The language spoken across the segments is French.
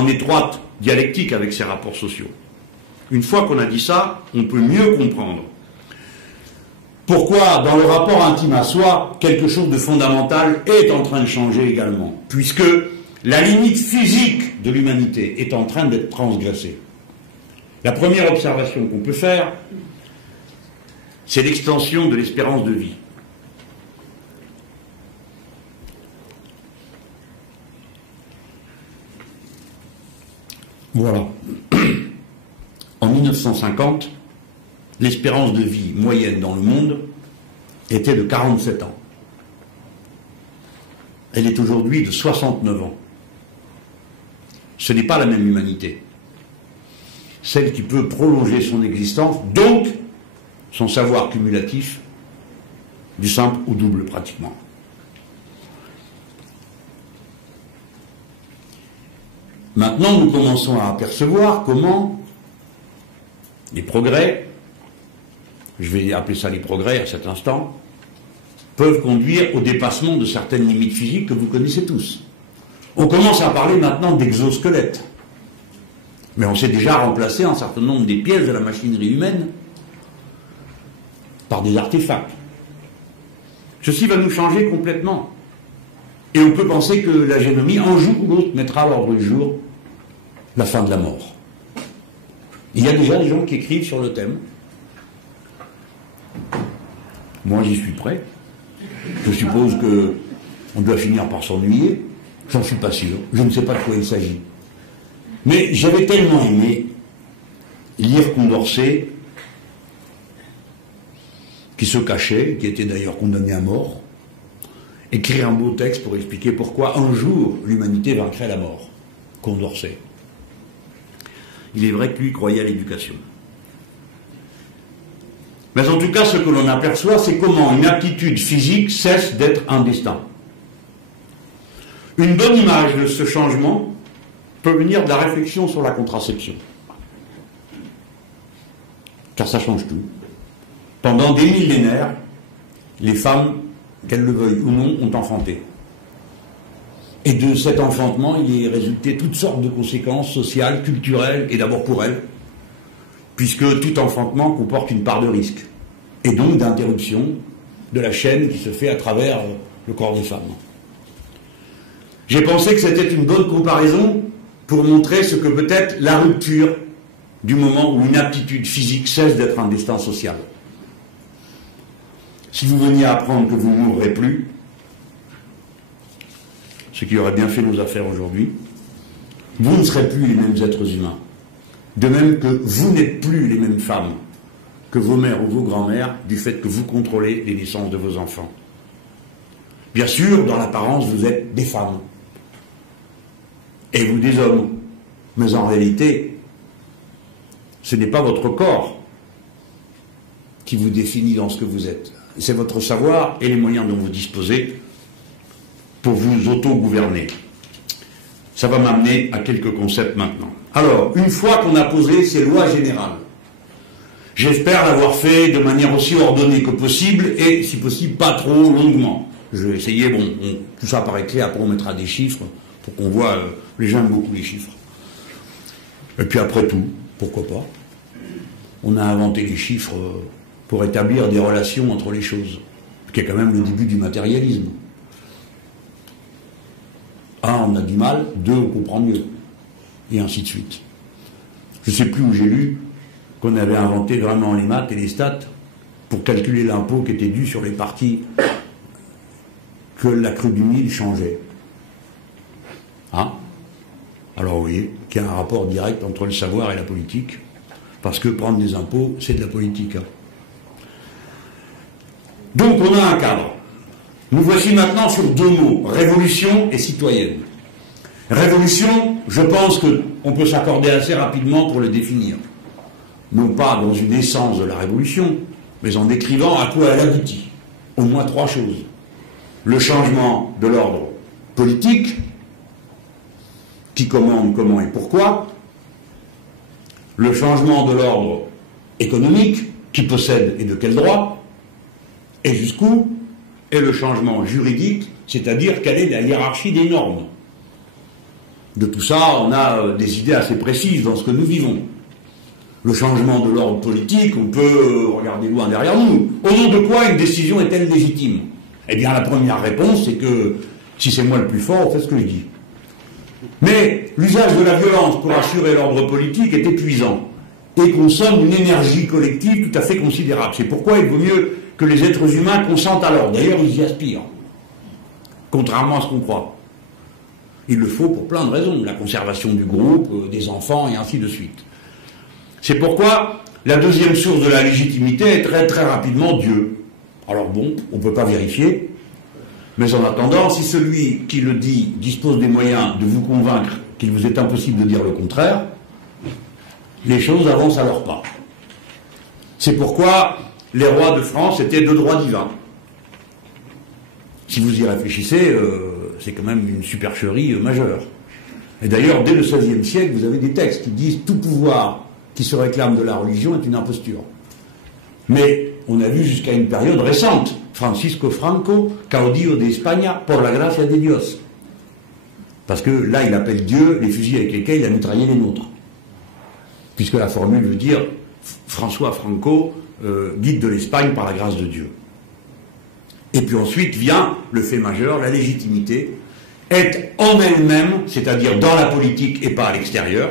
en étroite dialectique avec ces rapports sociaux. Une fois qu'on a dit ça, on peut mieux comprendre pourquoi, dans le rapport intime à soi, quelque chose de fondamental est en train de changer également, puisque la limite physique de l'humanité est en train d'être transgressée. La première observation qu'on peut faire, c'est l'extension de l'espérance de vie. Voilà. En 1950, l'espérance de vie moyenne dans le monde était de 47 ans. Elle est aujourd'hui de 69 ans. Ce n'est pas la même humanité. Celle qui peut prolonger son existence, donc son savoir cumulatif, du simple au double pratiquement. Maintenant, nous commençons à apercevoir comment les progrès, je vais appeler ça les progrès à cet instant, peuvent conduire au dépassement de certaines limites physiques que vous connaissez tous. On commence à parler maintenant d'exosquelettes. Mais on sait déjà remplacer un certain nombre des pièces de la machinerie humaine par des artefacts. Ceci va nous changer complètement. Et on peut penser que la génomie, un jour ou l'autre, mettra à l'ordre du jour la fin de la mort. Il y a déjà des gens qui écrivent sur le thème. Moi, j'y suis prêt. Je suppose qu'on doit finir par s'ennuyer. J'en suis pas sûr. Je ne sais pas de quoi il s'agit. Mais j'avais tellement aimé lire Condorcet, qui se cachait, qui était d'ailleurs condamné à mort, écrire un beau texte pour expliquer pourquoi un jour l'humanité vaincrait la mort. Condorcet. Il est vrai que lui croyait à l'éducation. Mais en tout cas, ce que l'on aperçoit, c'est comment une aptitude physique cesse d'être un destin. Une bonne image de ce changement peut venir de la réflexion sur la contraception. Car ça change tout. Pendant des millénaires, les femmes, qu'elles le veuillent ou non, ont enfanté. Et de cet enfantement, il est résulté toutes sortes de conséquences sociales, culturelles, et d'abord pour elles, puisque tout enfantement comporte une part de risque, et donc d'interruption de la chaîne qui se fait à travers le corps des femmes. J'ai pensé que c'était une bonne comparaison pour montrer ce que peut être la rupture du moment où une aptitude physique cesse d'être un destin social. Si vous veniez apprendre que vous ne mourrez plus, ce qui aurait bien fait nos affaires aujourd'hui, vous ne serez plus les mêmes êtres humains. De même que vous n'êtes plus les mêmes femmes que vos mères ou vos grands-mères du fait que vous contrôlez les naissances de vos enfants. Bien sûr, dans l'apparence, vous êtes des femmes. Et vous des hommes. Mais en réalité, ce n'est pas votre corps qui vous définit dans ce que vous êtes. C'est votre savoir et les moyens dont vous disposez pour vous auto-gouverner. Ça va m'amener à quelques concepts maintenant. Alors, une fois qu'on a posé ces lois générales, j'espère l'avoir fait de manière aussi ordonnée que possible et, si possible, pas trop longuement. Je vais essayer, tout ça paraît clair, après on mettra des chiffres pour qu'on voit, les gens aiment beaucoup les chiffres. Et puis après tout, pourquoi pas? On a inventé les chiffres pour établir des relations entre les choses, ce qui est quand même le début du matérialisme. 1, on a du mal, 2, on comprend mieux, et ainsi de suite. Je ne sais plus où j'ai lu qu'on avait inventé vraiment les maths et les stats pour calculer l'impôt qui était dû sur les parties que la crue du Nil changeait. Hein? Alors vous voyez qu'il y a un rapport direct entre le savoir et la politique, parce que prendre des impôts, c'est de la politique. Hein. Donc on a un cadre. Nous voici maintenant sur 2 mots, révolution et citoyenne. Révolution, je pense qu'on peut s'accorder assez rapidement pour le définir. Non pas dans une essence de la révolution, mais en décrivant à quoi elle aboutit. Au moins 3 choses. Le changement de l'ordre politique, qui commande comment et pourquoi. Le changement de l'ordre économique, qui possède et de quel droit, et jusqu'où. Et le changement juridique, c'est-à-dire quelle est la hiérarchie des normes. de tout ça, on a des idées assez précises dans ce que nous vivons. Le changement de l'ordre politique, on peut regarder loin derrière nous. Au nom de quoi une décision est-elle légitime? Eh bien, la première réponse, c'est que si c'est moi le plus fort, on fait ce que je dis. Mais l'usage de la violence pour assurer l'ordre politique est épuisant et consomme une énergie collective tout à fait considérable. C'est pourquoi il vaut mieux que les êtres humains consentent à l'ordre. D'ailleurs, ils y aspirent, contrairement à ce qu'on croit. Il le faut pour plein de raisons, la conservation du groupe, des enfants et ainsi de suite. C'est pourquoi la deuxième source de la légitimité est très très rapidement Dieu. Alors bon, on ne peut pas vérifier, mais en attendant, si celui qui le dit dispose des moyens de vous convaincre qu'il vous est impossible de dire le contraire, les choses avancent à leur pas. C'est pourquoi les rois de France étaient de droit divin. Si vous y réfléchissez, c'est quand même une supercherie majeure. Et d'ailleurs, dès le XVIe siècle, vous avez des textes qui disent tout pouvoir qui se réclame de la religion est une imposture. Mais on a vu jusqu'à une période récente, Francisco Franco, caudillo de España, por la gracia de Dios. Parce que là, il appelle Dieu les fusils avec lesquels il a mitraillé les nôtres. Puisque la formule veut dire François Franco, guide de l'Espagne par la grâce de Dieu. Et puis ensuite vient le fait majeur, la légitimité, est en elle-même, c'est-à-dire dans la politique et pas à l'extérieur,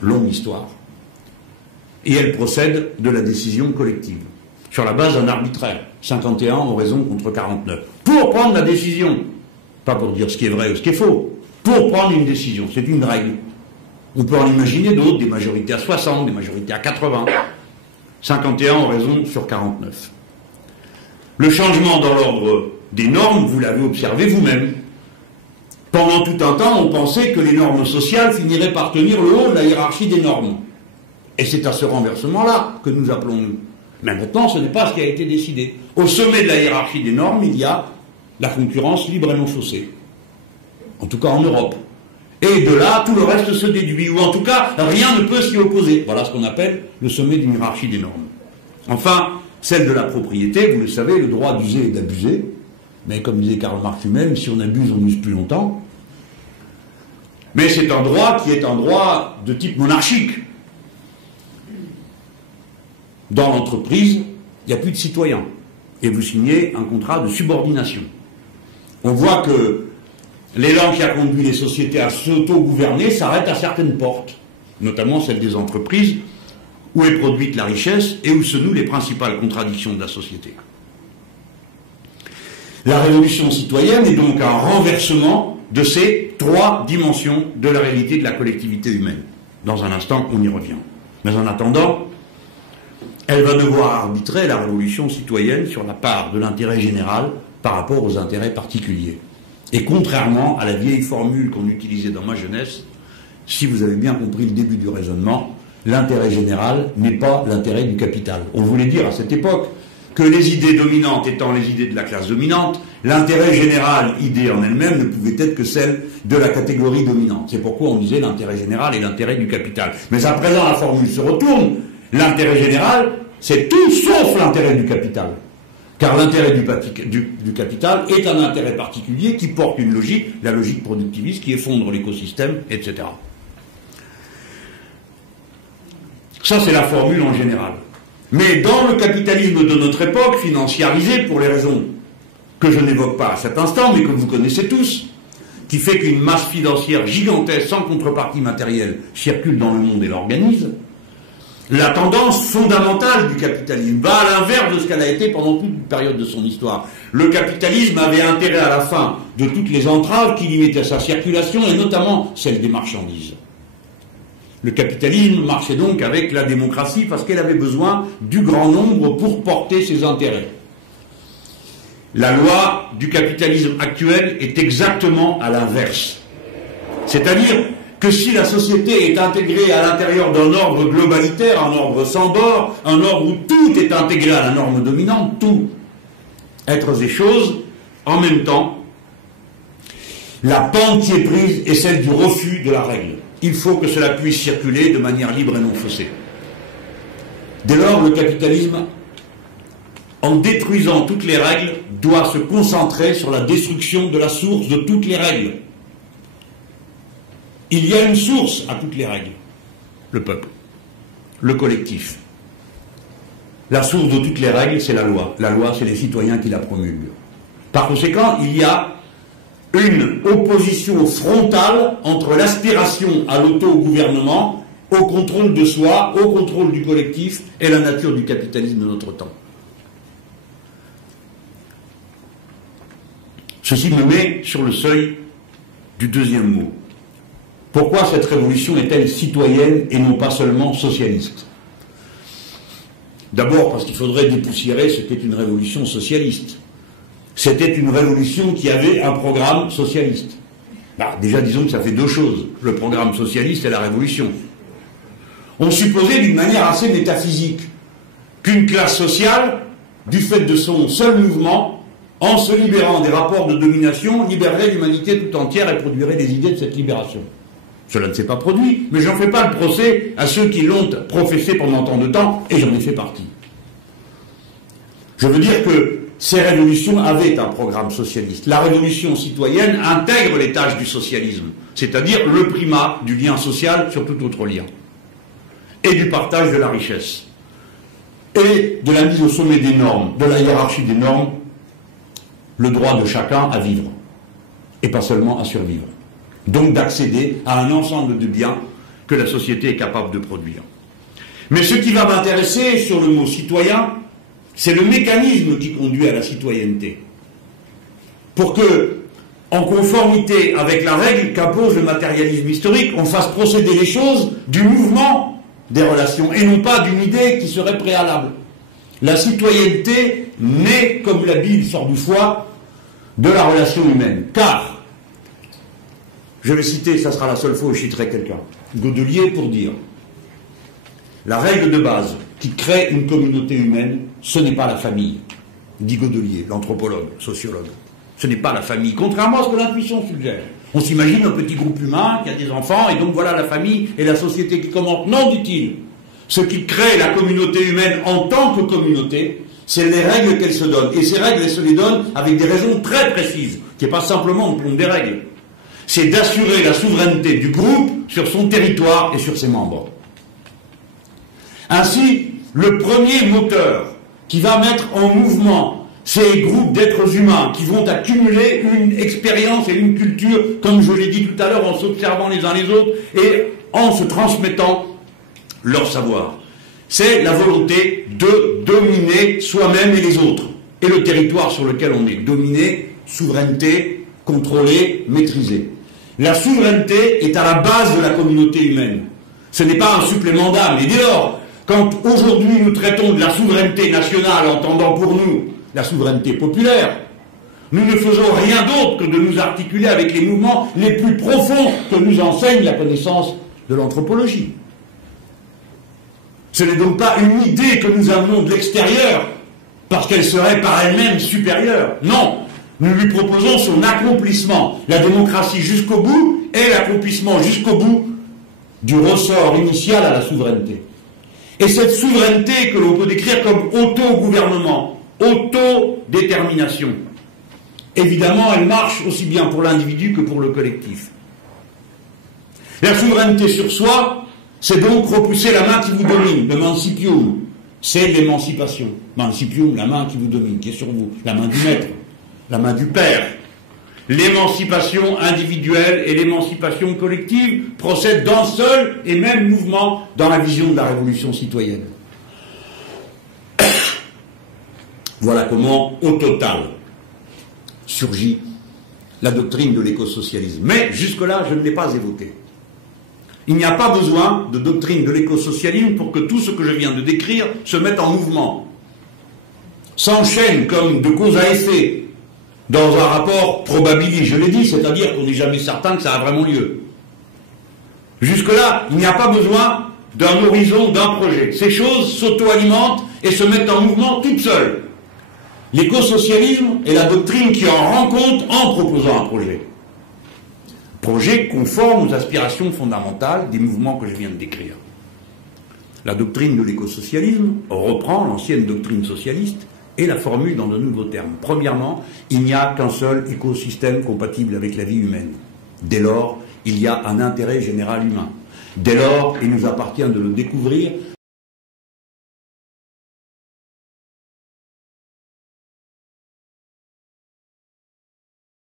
longue histoire, et elle procède de la décision collective, sur la base d'un arbitraire. 51 ont raison contre 49. Pour prendre la décision, pas pour dire ce qui est vrai ou ce qui est faux, pour prendre une décision, c'est une règle. On peut en imaginer d'autres, des majorités à 60, des majorités à 80. 51 ont raison sur 49. Le changement dans l'ordre des normes, vous l'avez observé vous-même. Pendant tout un temps, on pensait que les normes sociales finiraient par tenir le haut de la hiérarchie des normes. Et c'est à ce renversement-là que nous appelons-nous. Mais maintenant, ce n'est pas ce qui a été décidé. Au sommet de la hiérarchie des normes, il y a la concurrence libre et non faussée. En tout cas en Europe. Et de là, tout le reste se déduit. Ou en tout cas, rien ne peut s'y opposer. Voilà ce qu'on appelle le sommet d'une hiérarchie des normes. Enfin, celle de la propriété, vous le savez, le droit d'user et d'abuser. Mais comme disait Karl Marx lui-même, si on abuse, on use plus longtemps. Mais c'est un droit qui est un droit de type monarchique. Dans l'entreprise, il n'y a plus de citoyens. Et vous signez un contrat de subordination. On voit que l'élan qui a conduit les sociétés à s'auto-gouverner s'arrête à certaines portes, notamment celles des entreprises, où est produite la richesse et où se nouent les principales contradictions de la société. La révolution citoyenne est donc un renversement de ces trois dimensions de la réalité de la collectivité humaine. Dans un instant, on y revient. Mais en attendant, elle va devoir arbitrer, la révolution citoyenne, sur la part de l'intérêt général par rapport aux intérêts particuliers. Et contrairement à la vieille formule qu'on utilisait dans ma jeunesse, si vous avez bien compris le début du raisonnement, l'intérêt général n'est pas l'intérêt du capital. On voulait dire à cette époque que les idées dominantes étant les idées de la classe dominante, l'intérêt général, idée en elle-même, ne pouvait être que celle de la catégorie dominante. C'est pourquoi on disait l'intérêt général et l'intérêt du capital. Mais à présent, la formule se retourne. L'intérêt général, c'est tout sauf l'intérêt du capital. Car l'intérêt du capital est un intérêt particulier qui porte une logique, la logique productiviste, qui effondre l'écosystème, etc. Ça, c'est la formule en général. Mais dans le capitalisme de notre époque, financiarisé pour les raisons que je n'évoque pas à cet instant, mais que vous connaissez tous, qui fait qu'une masse financière gigantesque, sans contrepartie matérielle, circule dans le monde et l'organise, la tendance fondamentale du capitalisme va à l'inverse de ce qu'elle a été pendant toute une période de son histoire. Le capitalisme avait intérêt à la fin de toutes les entraves qui limitaient sa circulation, et notamment celle des marchandises. Le capitalisme marchait donc avec la démocratie parce qu'elle avait besoin du grand nombre pour porter ses intérêts. La loi du capitalisme actuel est exactement à l'inverse. C'est-à-dire que si la société est intégrée à l'intérieur d'un ordre globalitaire, un ordre sans bord, un ordre où tout est intégré à la norme dominante, tout, êtres et choses, en même temps, la pente qui est prise est celle du refus de la règle. Il faut que cela puisse circuler de manière libre et non faussée. Dès lors, le capitalisme, en détruisant toutes les règles, doit se concentrer sur la destruction de la source de toutes les règles. Il y a une source à toutes les règles, le peuple, le collectif. La source de toutes les règles, c'est la loi. La loi, c'est les citoyens qui la promulguent. Par conséquent, il y a une opposition frontale entre l'aspiration à l'auto-gouvernement, au contrôle de soi, au contrôle du collectif et la nature du capitalisme de notre temps. Ceci me met sur le seuil du deuxième mot. Pourquoi cette révolution est-elle citoyenne et non pas seulement socialiste? D'abord parce qu'il faudrait dépoussiérer ce qu'est une révolution socialiste. C'était une révolution qui avait un programme socialiste. Déjà, disons que ça fait deux choses, le programme socialiste et la révolution. On supposait d'une manière assez métaphysique qu'une classe sociale, du fait de son seul mouvement, en se libérant des rapports de domination, libérerait l'humanité tout entière et produirait des idées de cette libération. Cela ne s'est pas produit, mais je n'en fais pas le procès à ceux qui l'ont professé pendant tant de temps, et j'en ai fait partie. Je veux dire que ces révolutions avaient un programme socialiste. La révolution citoyenne intègre les tâches du socialisme, c'est-à-dire le primat du lien social sur tout autre lien, et du partage de la richesse, et de la mise au sommet des normes, de la hiérarchie des normes, le droit de chacun à vivre, et pas seulement à survivre. Donc d'accéder à un ensemble de biens que la société est capable de produire. Mais ce qui va m'intéresser sur le mot citoyen, c'est le mécanisme qui conduit à la citoyenneté. Pour que, en conformité avec la règle qu'impose le matérialisme historique, on fasse procéder les choses du mouvement des relations, et non pas d'une idée qui serait préalable. La citoyenneté naît, comme la Bible sort du foie, de la relation humaine. Car, je vais citer, ça sera la seule fois où je citerai quelqu'un, Godelier, pour dire la règle de base qui crée une communauté humaine, ce n'est pas la famille, dit Godelier, l'anthropologue, sociologue. Ce n'est pas la famille, contrairement à ce que l'intuition suggère. On s'imagine un petit groupe humain qui a des enfants, et donc voilà la famille et la société qui commencent. Non, dit-il. Ce qui crée la communauté humaine en tant que communauté, c'est les règles qu'elle se donne. Et ces règles, elle se les donne avec des raisons très précises, qui n'est pas simplement de pondre des règles. C'est d'assurer la souveraineté du groupe sur son territoire et sur ses membres. Ainsi, le premier moteur qui va mettre en mouvement ces groupes d'êtres humains qui vont accumuler une expérience et une culture, comme je l'ai dit tout à l'heure, en s'observant les uns les autres et en se transmettant leur savoir, c'est la volonté de dominer soi-même et les autres, et le territoire sur lequel on est. Dominer, souveraineté, contrôler, maîtriser. La souveraineté est à la base de la communauté humaine. Ce n'est pas un supplément d'âme. Et dès lors, quand aujourd'hui nous traitons de la souveraineté nationale, entendant pour nous la souveraineté populaire, nous ne faisons rien d'autre que de nous articuler avec les mouvements les plus profonds que nous enseigne la connaissance de l'anthropologie. Ce n'est donc pas une idée que nous amenons de l'extérieur, parce qu'elle serait par elle-même supérieure. Non, nous lui proposons son accomplissement. La démocratie jusqu'au bout est l'accomplissement jusqu'au bout du ressort initial à la souveraineté. Et cette souveraineté que l'on peut décrire comme auto-gouvernement, autodétermination, évidemment, elle marche aussi bien pour l'individu que pour le collectif. La souveraineté sur soi, c'est donc repousser la main qui vous domine, le mancipium, c'est l'émancipation. Mancipium, la main qui vous domine, qui est sur vous, la main du maître, la main du père. L'émancipation individuelle et l'émancipation collective procèdent d'un seul et même mouvement dans la vision de la révolution citoyenne. Voilà comment, au total, surgit la doctrine de l'écosocialisme. Mais jusque-là, je ne l'ai pas évoqué. Il n'y a pas besoin de doctrine de l'écosocialisme pour que tout ce que je viens de décrire se mette en mouvement, s'enchaîne comme de cause à effet, dans un rapport probabiliste, je l'ai dit, c'est-à-dire qu'on n'est jamais certain que ça a vraiment lieu. Jusque-là, il n'y a pas besoin d'un horizon, d'un projet. Ces choses s'auto-alimentent et se mettent en mouvement toutes seules. L'écosocialisme est la doctrine qui en rend compte en proposant un projet. Projet conforme aux aspirations fondamentales des mouvements que je viens de décrire. La doctrine de l'écosocialisme reprend l'ancienne doctrine socialiste et la formule dans de nouveaux termes. Premièrement, il n'y a qu'un seul écosystème compatible avec la vie humaine. Dès lors, il y a un intérêt général humain. Dès lors, il nous appartient de le découvrir